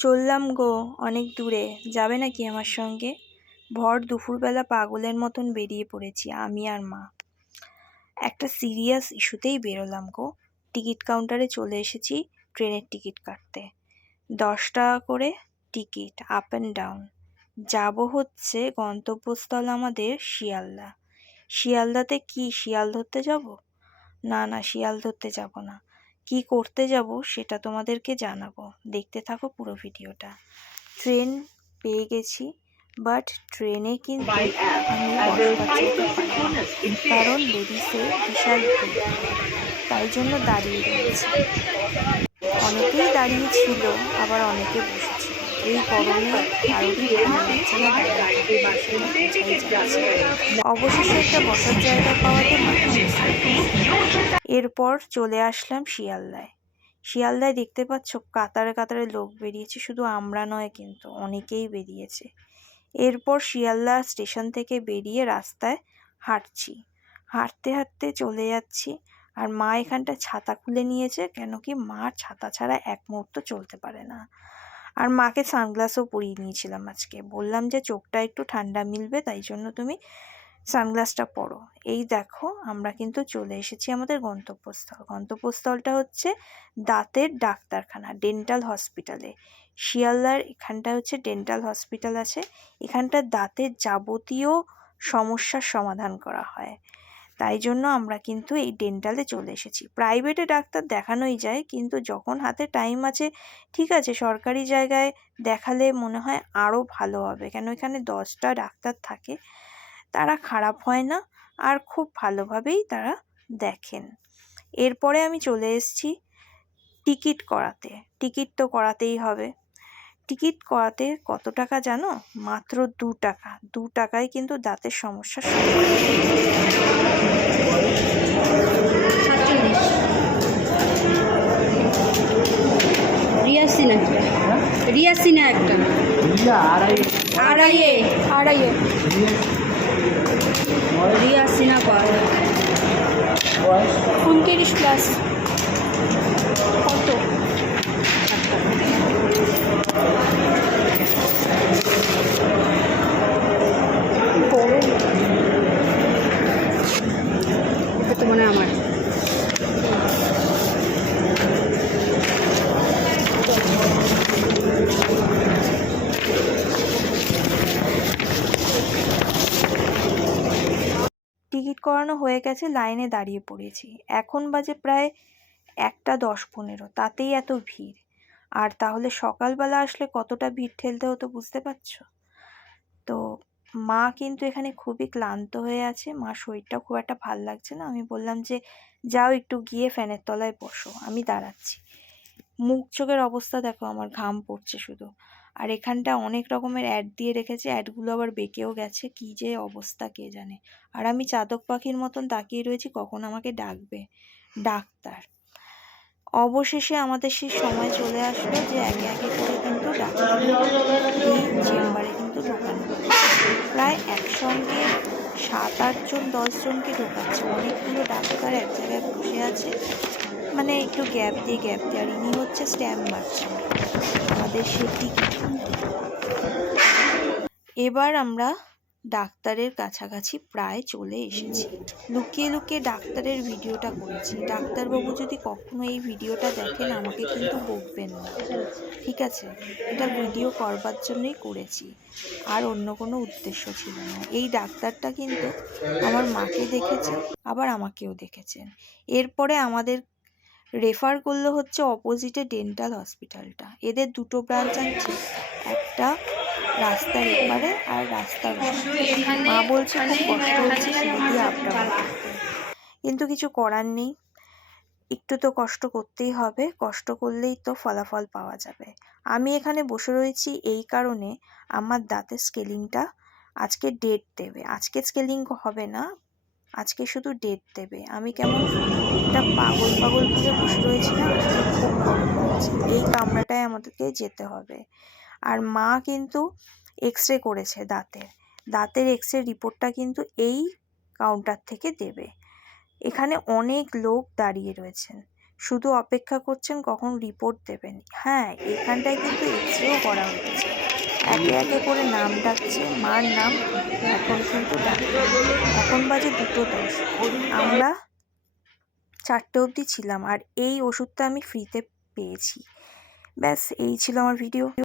চললাম গো অনেক দূরে। যাবে নাকি আমার সঙ্গে? ভর দুপুরবেলা পাগলের মতন বেরিয়ে পড়েছি আমি আর মা। একটা সিরিয়াস ইস্যুতেই বেরোলাম গো। টিকিট কাউন্টারে চলে এসেছি ট্রেনের টিকিট কাটতে। দশ টাকা করে টিকিট আপ অ্যান্ড ডাউন যাব হচ্ছে গন্তব্যস্থল আমাদের শিয়ালদা। শিয়ালদাতে কি? শিয়াল ধরতে যাব? না না, শিয়াল ধরতে যাব না। কি করতে যাব সেটা তোমাদেরকে জানাব। দেখতে থাকো পুরো ভিডিওটা। ট্রেন পেয়ে গেছি বাট ট্রেনে কিন্তু আমি। কারণ লেডিসে বিশাল ভিড়। তাই জন্য দাঁড়িয়ে রয়েছে। অনেকেই দাঁড়িয়ে ছিল আবার অনেকে বসেছিল অবশেষে একটা বসার জায়গা পাওয়াতে এরপর চলে আসলাম শিয়ালদায়। শিয়ালদায় দেখতে পাচ্ছ কাতারে কাতারে লোক বেরিয়েছে, শুধু আমরা নয় কিন্তু অনেকেই বেরিয়েছে। এরপর শিয়ালদা স্টেশন থেকে বেরিয়ে রাস্তায় হাঁটছি। হাঁটতে হাঁটতে চলে যাচ্ছি আর মা এখানটা ছাতা খুলে নিয়েছে কেন কি মা ছাতা ছাড়া এক মুহূর্ত চলতে পারে না। আর মাকে সানগ্লাসও পরিয়ে নিয়েছিলাম আজকে। বললাম যে চোখটা একটু ঠান্ডা মিলবে, তাই জন্য তুমি সানগ্লাসটা পরো। এই দেখো, আমরা কিন্তু চলে এসেছি আমাদের গন্তব্যস্থল। গন্তব্যস্থলটা হচ্ছে দাঁতের ডাক্তারখানা, ডেন্টাল হসপিটালে। শিয়ালদার এখানটা হচ্ছে ডেন্টাল হসপিটাল আছে। এখানটা দাঁতের যাবতীয় সমস্যার সমাধান করা হয়। তাই জন্য আমরা কিন্তু এই ডেন্টালে চলে এসেছি। প্রাইভেটে ডাক্তার দেখানোই যায়, কিন্তু যখন হাতে টাইম আছে, ঠিক আছে, সরকারি জায়গায় দেখালে মনে হয় আরও ভালো হবে। কেন এখানে দশটা ডাক্তার থাকে, তারা খারাপ হয় না আর খুব ভালোভাবেই তারা দেখেন। এরপরে আমি চলে এসেছি টিকিট করাতে। টিকিট তো করাতেই হবে। টিকিট করাতে কত টাকা জানো? মাত্র দু টাকা। দু টাকায় কিন্তু দাঁতের একটা। আড়াইয়ে। আড়াইয়ে। কর উনত্রিশ প্লাস। কত এটা তো মনে আমার। টিকিট করানো হয়ে গেছে, লাইনে দাঁড়িয়ে পড়েছি। এখন বাজে প্রায় একটা দশ পনেরো, তাতেই এত ভিড়। আর তাহলে সকালবেলা আসলে কতটা ভিড় ঠেলতে হতো বুঝতে পারছ? তো মা কিন্তু এখানে খুবই ক্লান্ত হয়ে আছে। মা শরীরটা খুব একটা ভালো লাগছে না। আমি বললাম যে, যাও একটু গিয়ে ফ্যানের তলায় বসো, আমি দাঁড়াচ্ছি। মুখ চোখের অবস্থা দেখো, আমার ঘাম পড়ছে শুধু। আর এখানটা অনেক রকমের অ্যাড দিয়ে রেখেছে, অ্যাডগুলো আবার বেঁকেও গেছে। কী যে অবস্থা কে জানে? আর আমি চাতক পাখির মতন তাকিয়ে রয়েছি, কখন আমাকে ডাকবে? ডাক্তার। অবশেষে আমাদের সেই সময় চলে আসলো যে একে একে করে কিন্তু ডাক্তার এই চেম্বারে। প্রায় একসঙ্গে সাত আটজন দশজনকে ঢোকাচ্ছে। অনেকগুলো ডাক্তার এক জায়গায় বসে আছে। মানে একটু গ্যাপ দিয়ে গ্যাপ দিয়ে। আর ইনি হচ্ছে স্ট্যাম্প মারছেন। আমাদের সেটি। এবার আমরা ডাক্তারের কাছাকাছি প্রায় চলে এসেছি। লুকিয়ে লুকিয়ে ডাক্তারের ভিডিওটা করেছি। ডাক্তারবাবু যদি কখনো এই ভিডিওটা দেখেন, আমাকে কিন্তু বকবেন না। ঠিক আছে? এটা ভিডিও করবার জন্যই করেছি। আর অন্য কোনো উদ্দেশ্য ছিল না। এই ডাক্তারটা কিন্তু আমার মাকে দেখেছে, আবার আমাকেও দেখেছেন এরপরে আমাদের রেফার করল হচ্ছে অপোজিটে ডেন্টাল হসপিটালটা এদের দুটো ব্রাঞ্চ আছে। একটা রাস্তার এপারে আর রাস্তার মা বলছে খুব কষ্ট হচ্ছে সিঁড়ি করতে। কিন্তু কিছু করার নেই। একটু তো কষ্ট করতেই হবে। কষ্ট করলেই তো ফলাফল পাওয়া যাবে। আমি এখানে বসে রয়েছি এই কারণে আমার দাঁতের স্কেলিংটা আজকে ডেট দেবে। আজকে স্কেলিং হবে না। আজকে শুধু ডেট দেবে। আমি কেমন একটা পাগল পাগল ভাবে বসে রয়েছি না আসলে খুব গরম লাগছে এই কামরাটায় আমাদেরকে যেতে হবে। আর মা কিন্তু এক্স রে করেছে দাঁতের। দাঁতের এক্স রে রিপোর্টটা কিন্তু এই কাউন্টার থেকে দেবে। এখানে অনেক লোক দাঁড়িয়ে রয়েছেন। শুধু অপেক্ষা করছেন কখন রিপোর্ট দেবেন। হ্যাঁ এখানটায় কিন্তু এক্স রেও করা হচ্ছে একে একে করে নাম ডাকছে। মার নাম এখন কিন্তু এখন বাজে দুটো দশ। আমরা চারটে অবধি ছিলাম আর এই ওষুধটা আমি ফ্রিতে পেয়েছি। ব্যাস, এই ছিল আমার ভিডিও